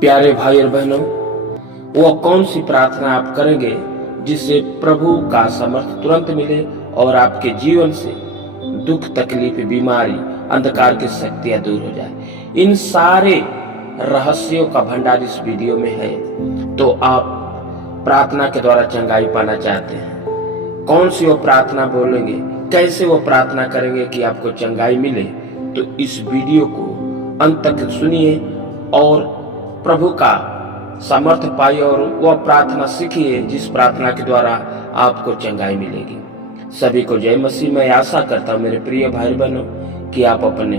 प्यारे भाई और बहनों, वो कौन सी प्रार्थना आप करेंगे जिससे प्रभु का समर्थ तुरंत मिले और आपके जीवन से दुख, तकलीफ, बीमारी, अंधकार की शक्तियां दूर हो जाए। इन सारे रहस्यों का भंडार इस वीडियो में है। तो आप प्रार्थना के द्वारा चंगाई पाना चाहते हैं, कौन सी वो प्रार्थना बोलेंगे, कैसे वो प्रार्थना करेंगे कि आपको चंगाई मिले, तो इस वीडियो को अंत तक सुनिए और प्रभु का सामर्थ्य पाइए और वह प्रार्थना सीखिए जिस प्रार्थना के द्वारा आपको चंगाई मिलेगी। सभी को जय मसीह। मैं आशा करता हूँ मेरे प्रिय भाई बहनों कि आप अपने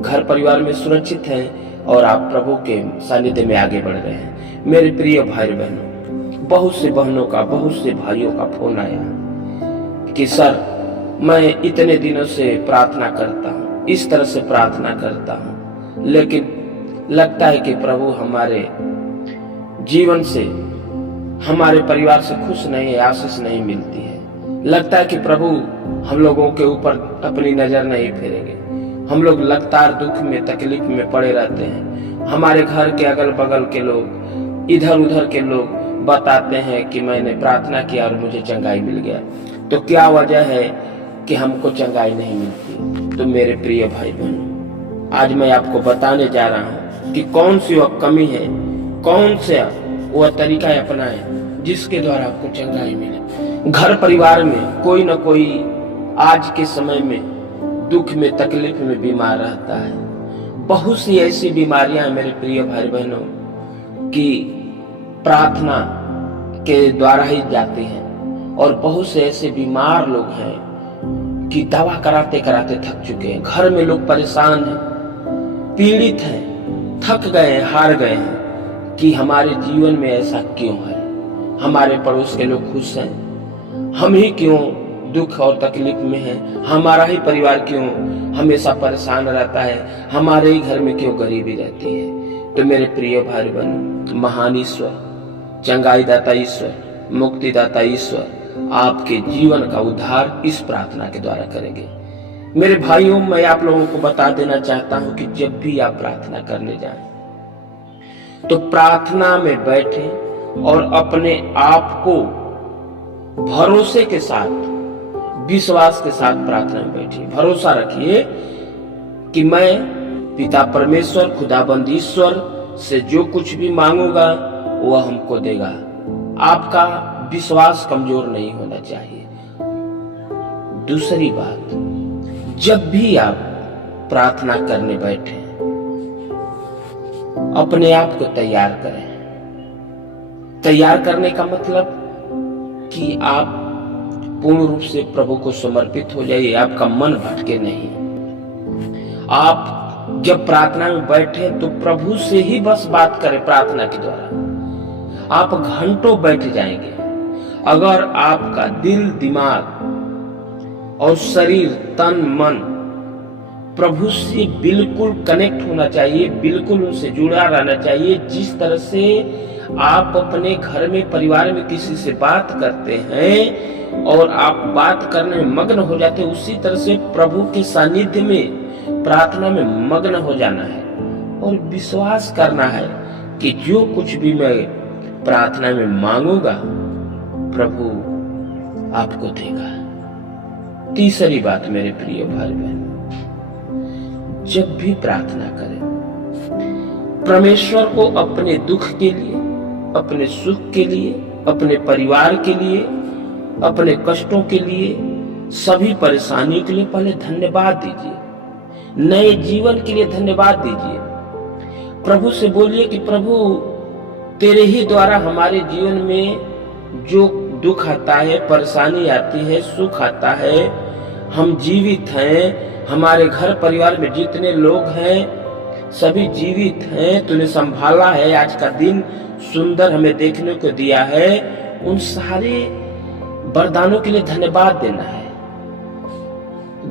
घर परिवार में सुरक्षित हैं और आप प्रभु के सानिध्य में आगे बढ़ रहे हैं। मेरे प्रिय भाई बहनों, बहुत से बहनों का, बहुत से भाइयों का फोन आया कि सर मैं इतने दिनों से प्रार्थना करता हूँ, इस तरह से प्रार्थना करता हूँ, लेकिन लगता है कि प्रभु हमारे जीवन से, हमारे परिवार से खुश नहीं है, आशीष नहीं मिलती है। लगता है कि प्रभु हम लोगों के ऊपर अपनी नजर नहीं फेरेंगे। हम लोग लगातार दुख में, तकलीफ में पड़े रहते हैं। हमारे घर के अगल बगल के लोग, इधर उधर के लोग बताते हैं कि मैंने प्रार्थना किया और मुझे चंगाई मिल गया। तो क्या वजह है कि हमको चंगाई नहीं मिलती? तो मेरे प्रिय भाई बहनों, आज मैं आपको बताने जा रहा हूँ कि कौन सी वह कमी है, कौन सा वह तरीका अपनाएं जिसके द्वारा आपको चंगाई मिले। घर परिवार में कोई न कोई आज के समय में दुख में, तकलीफ में बीमार रहता है। बहुत सी ऐसी बीमारियां मेरे प्रिय भाई बहनों कि प्रार्थना के द्वारा ही जाती हैं, और बहुत से ऐसे बीमार लोग हैं कि दवा कराते कराते थक चुके हैं। घर में लोग परेशान हैं, पीड़ित हैं, थक गए हैं, हार गए हैं कि हमारे जीवन में ऐसा क्यों है। हमारे पड़ोस के लोग खुश हैं, हम ही क्यों दुख और तकलीफ में हैं। हमारा ही परिवार क्यों हमेशा परेशान रहता है, हमारे ही घर में क्यों गरीबी रहती है। तो मेरे प्रिय भाई बहनों, महान ईश्वर, चंगाई दाता ईश्वर, मुक्तिदाता ईश्वर आपके जीवन का उद्धार इस प्रार्थना के द्वारा करेंगे। मेरे भाइयों, मैं आप लोगों को बता देना चाहता हूं कि जब भी आप प्रार्थना करने जाएं तो प्रार्थना में बैठें और अपने आप को भरोसे के साथ, विश्वास के साथ प्रार्थना में बैठिए। भरोसा रखिए कि मैं पिता परमेश्वर, खुदाबंद ईश्वर से जो कुछ भी मांगूंगा वह हमको देगा। आपका विश्वास कमजोर नहीं होना चाहिए। दूसरी बात, जब भी आप प्रार्थना करने बैठे अपने आप को तैयार करें। तैयार करने का मतलब कि आप पूर्ण रूप से प्रभु को समर्पित हो जाइए, आपका मन भटके नहीं। आप जब प्रार्थना में बैठे तो प्रभु से ही बस बात करें। प्रार्थना के द्वारा आप घंटों बैठ जाएंगे। अगर आपका दिल, दिमाग और शरीर, तन, मन प्रभु से बिल्कुल कनेक्ट होना चाहिए, बिल्कुल उनसे जुड़ा रहना चाहिए। जिस तरह से आप अपने घर में, परिवार में किसी से बात करते हैं और आप बात करने में मग्न हो जाते हैं, उसी तरह से प्रभु के सानिध्य में, प्रार्थना में मग्न हो जाना है और विश्वास करना है कि जो कुछ भी मैं प्रार्थना में मांगूंगा प्रभु आपको देगा। तीसरी बात मेरे प्रिय भाई बहन, जब भी प्रार्थना करें परमेश्वर को अपने दुख के लिए, अपने सुख के लिए, अपने परिवार के लिए, अपने कष्टों के लिए, सभी परेशानी के लिए पहले धन्यवाद दीजिए। नए जीवन के लिए धन्यवाद दीजिए। प्रभु से बोलिए कि प्रभु तेरे ही द्वारा हमारे जीवन में जो दुख आता है, परेशानी आती है, सुख आता है, हम जीवित हैं, हमारे घर परिवार में जितने लोग हैं सभी जीवित हैं, तूने संभाला है, आज का दिन सुंदर हमें देखने को दिया है। उन सारे वरदानों के लिए धन्यवाद देना है।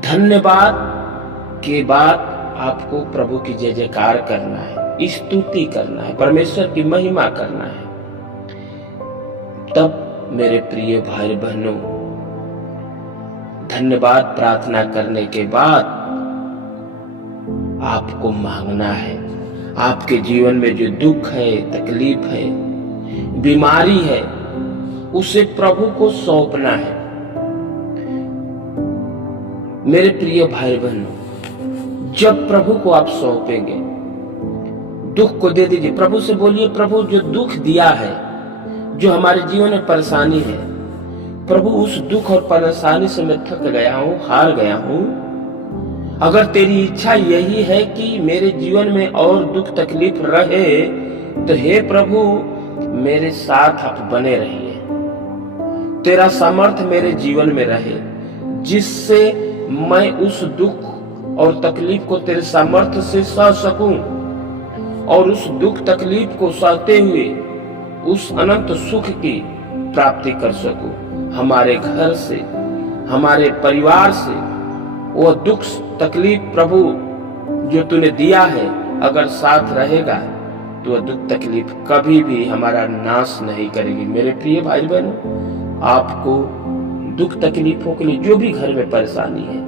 धन्यवाद के बाद आपको प्रभु की जय जयकार करना है, स्तुति करना है, परमेश्वर की महिमा करना है। तब मेरे प्रिय भाई बहनों, धन्यवाद प्रार्थना करने के बाद आपको मांगना है, आपके जीवन में जो दुख है, तकलीफ है, बीमारी है, उसे प्रभु को सौंपना है। मेरे प्रिय भाई बहनों, जब प्रभु को आप सौंपेंगे, दुख को दे दीजिए, प्रभु से बोलिए, प्रभु जो दुख दिया है, जो हमारे जीवन में परेशानी है, प्रभु उस दुख और परेशानी से मैं थक गया हूं, हार गया हूं। अगर तेरी इच्छा यही है कि मेरे जीवन में और दुख तकलीफ रहे, तो हे प्रभु मेरे साथ आप बने रहिए, तेरा सामर्थ्य मेरे जीवन में रहे, जिससे मैं उस दुख और तकलीफ को तेरे सामर्थ्य से सह सकूं और उस दुख तकलीफ को सहते हुए उस अनंत सुख की प्राप्ति कर सकूं। हमारे घर से, हमारे परिवार से वो दुख तकलीफ प्रभु जो तूने दिया है, अगर साथ रहेगा तो वह दुख तकलीफ कभी भी हमारा नाश नहीं करेगी। मेरे प्रिय भाई बहनों, आपको दुख तकलीफों के लिए जो भी घर में परेशानी है,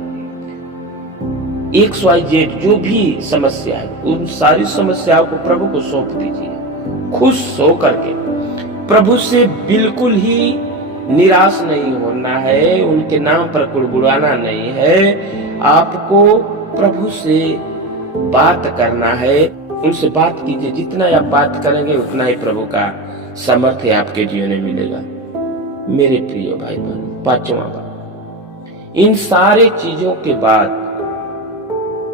XYZ जो भी समस्या है, उन सारी समस्याओं को प्रभु को सौंप दीजिए। खुश होकर के प्रभु से बिल्कुल ही निराश नहीं होना है, उनके नाम पर कुड़कुड़ाना नहीं है। आपको प्रभु से बात करना है, उनसे बात कीजिए। जितना आप बात करेंगे उतना ही प्रभु का सामर्थ्य आपके जीवन में मिलेगा। मेरे प्रिय भाई बहन, पांचवा बात, इन सारे चीजों के बाद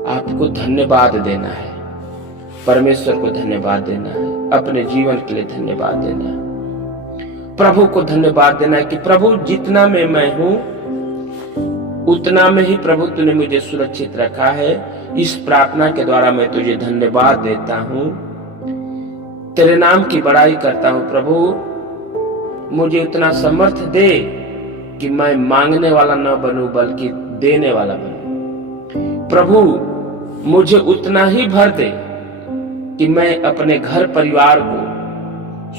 आपको धन्यवाद देना है, परमेश्वर को धन्यवाद देना है, अपने जीवन के लिए धन्यवाद देना है, प्रभु को धन्यवाद देना है कि प्रभु जितना में मैं हूं उतना में ही प्रभु तूने मुझे सुरक्षित रखा है। इस प्रार्थना के द्वारा मैं तुझे धन्यवाद देता हूं, तेरे नाम की बड़ाई करता हूं। प्रभु मुझे उतना समर्थ दे कि मैं मांगने वाला न बनूं बल्कि देने वाला बनूं। प्रभु मुझे उतना ही भर दे कि मैं अपने घर परिवार को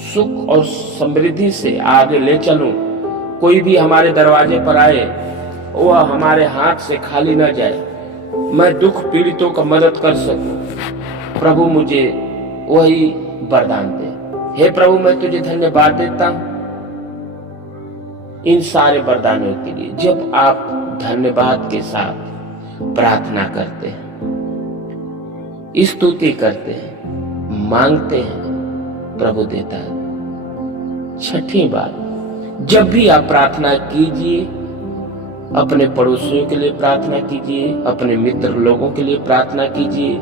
सुख और समृद्धि से आगे ले चलूं। कोई भी हमारे दरवाजे पर आए वह हमारे हाथ से खाली न जाए, मैं दुख पीड़ितों का मदद कर सकूं। प्रभु मुझे वही वरदान दे। हे प्रभु मैं तुझे धन्यवाद देता हूं इन सारे वरदानों के लिए। जब आप धन्यवाद के साथ प्रार्थना करते हैं, स्तुति करते हैं, मांगते हैं, प्रभु देता है। छठी बात, जब भी आप प्रार्थना कीजिए, अपने पड़ोसियों के लिए प्रार्थना कीजिए, अपने मित्र लोगों के लिए प्रार्थना कीजिए,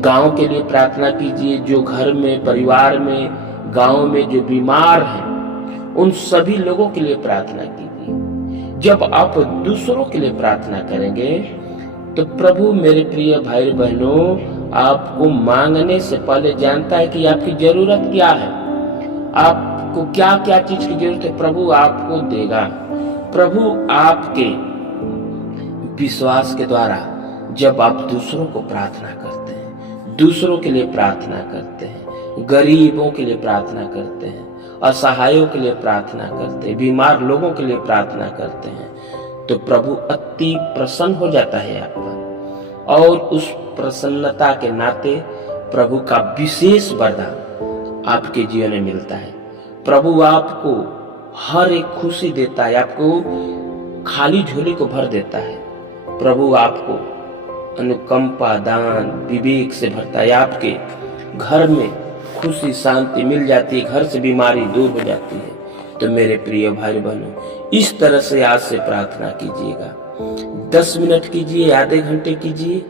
गांव के लिए प्रार्थना कीजिए, जो घर में, परिवार में, गांव में जो बीमार हैं उन सभी लोगों के लिए प्रार्थना कीजिए। जब आप दूसरों के लिए प्रार्थना करेंगे तो प्रभु, मेरे प्रिय भाई बहनों, आपको मांगने से पहले जानता है कि आपकी जरूरत क्या है, आपको क्या क्या चीज की जरूरत है, प्रभु आपको देगा। प्रभु आपके विश्वास के द्वारा जब आप दूसरों को प्रार्थना करते हैं, दूसरों के लिए प्रार्थना करते हैं, गरीबों के लिए प्रार्थना करते हैं, असहायों के लिए प्रार्थना करते हैं, बीमार लोगों के लिए प्रार्थना करते हैं, तो प्रभु अति प्रसन्न हो जाता है आप पर। और उस प्रसन्नता के नाते प्रभु का विशेष वरदान आपके जीवन में मिलता है। प्रभु आपको हर एक खुशी देता है, आपको खाली झोली को भर देता है। प्रभु आपको अनुकंपा, दान, विवेक से भरता है। आपके घर में खुशी, शांति मिल जाती है, घर से बीमारी दूर हो जाती है। तो मेरे प्रिय भाई बहनों, इस तरह से आज से प्रार्थना कीजिएगा। 10 मिनट कीजिए, आधे घंटे कीजिए,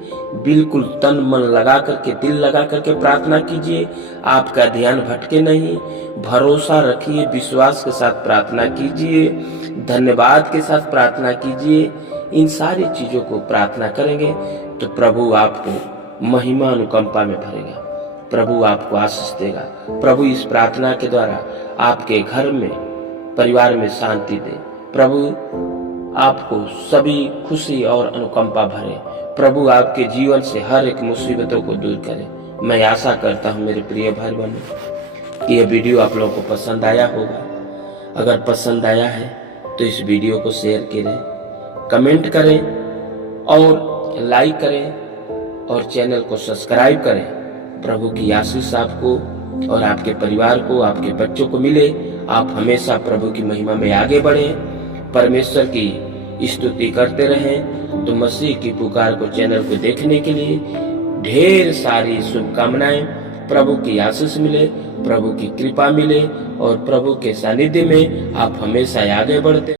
बिल्कुल तन मन लगा करके, दिल लगा करके प्रार्थना कीजिए। आपका ध्यान भटके नहीं, भरोसा रखिए, विश्वास के साथ प्रार्थना कीजिए, धन्यवाद के साथ प्रार्थना कीजिए। इन सारी चीजों को प्रार्थना करेंगे तो प्रभु आपको महिमा अनुकंपा में भरेगा, प्रभु आपको आशीष देगा। प्रभु इस प्रार्थना के द्वारा आपके घर में, परिवार में शांति दे। प्रभु आपको सभी खुशी और अनुकंपा भरे। प्रभु आपके जीवन से हर एक मुसीबतों को दूर करे। मैं आशा करता हूँ मेरे प्रिय भाई बहनों कि यह वीडियो आप लोगों को पसंद आया होगा। अगर पसंद आया है तो इस वीडियो को शेयर करें, कमेंट करें और लाइक करें और चैनल को सब्सक्राइब करें प्रभु की आशीष आपको और आपके परिवार को, आपके बच्चों को मिले। आप हमेशा प्रभु की महिमा में आगे बढ़े, परमेश्वर की स्तुति करते रहें। तो मसीह की पुकार को चैनल को देखने के लिए ढेर सारी शुभकामनाएं। प्रभु की आशीष मिले, प्रभु की कृपा मिले और प्रभु के सानिध्य में आप हमेशा आगे बढ़ते